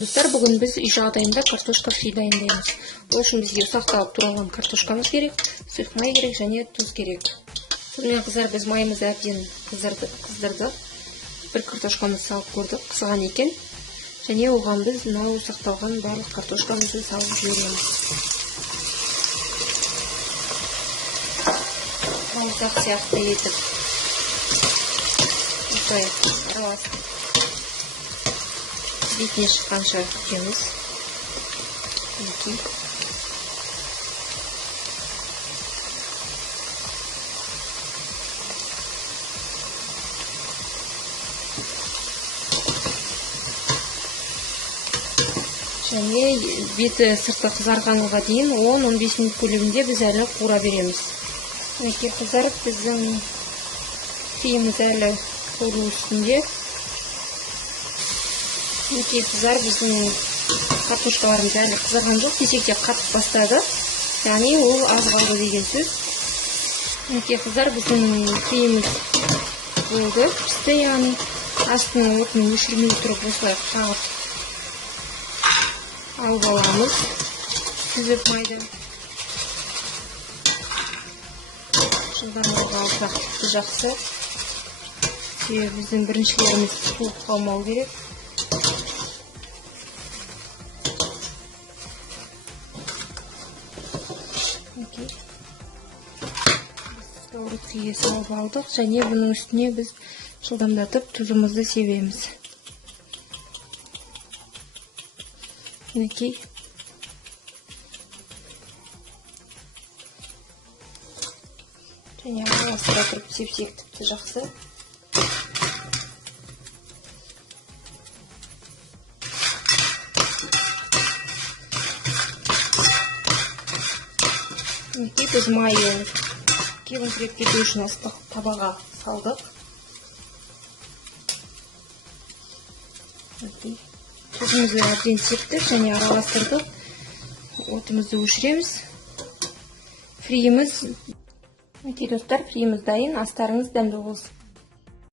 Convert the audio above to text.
Достар, бүгін біз үй жағдайында картошка фри дайындаймыз. Ол үшін бізге ұсақталып туралған картошкамыз керек, сұйық май керек және тұз керек. Сонымен қыздар, біз майымызды әбден қыздырдық. Бір картошкамызды салып көрдік, қызған екен. Және оған біз мынау ұсақталған барлық картошкамызды салып жібереміз. Бауыздақ сияқты етіп осылай араласып бетіне шыққанша күтеміз. Және беті сырты қызарғанға дейін 10-15 минут көлемінде біз әлі қуыра береміз. Мінекей қыздар, біздің фриіміз әлі қуыру үстінде. Мінекей қыздар, біздің картошкаларымыз әлі қызарған жоқ, десек те қатып бастады. Яғни ол аз қалды деген сөз. Мінекей қыздар, біздің фриіміз болды, пісті, яғни астының отын өшірмей тұрып осылай қағып алып аламыз. Сүзіп майды жылдамдыға алсақ тіпті жақсы. Себебі біздің біріншілеріміз суып қалмау керек. Сковородкаға салып алдық, және бұның үстіне біз жылдамдатып тұзымызды себеміз. Мінекей. Және араластыра тұрып сепсек тіпті жақсы. Мінекей, біз майы кебіңкіреп кету үшін ыстық табаға салдық. Тұзымызды әбден септік және араластырдық. Отымызды өшіреміз. Фриіміз, достар, фриіміз дайын. Астарыңыз дәмді болсын.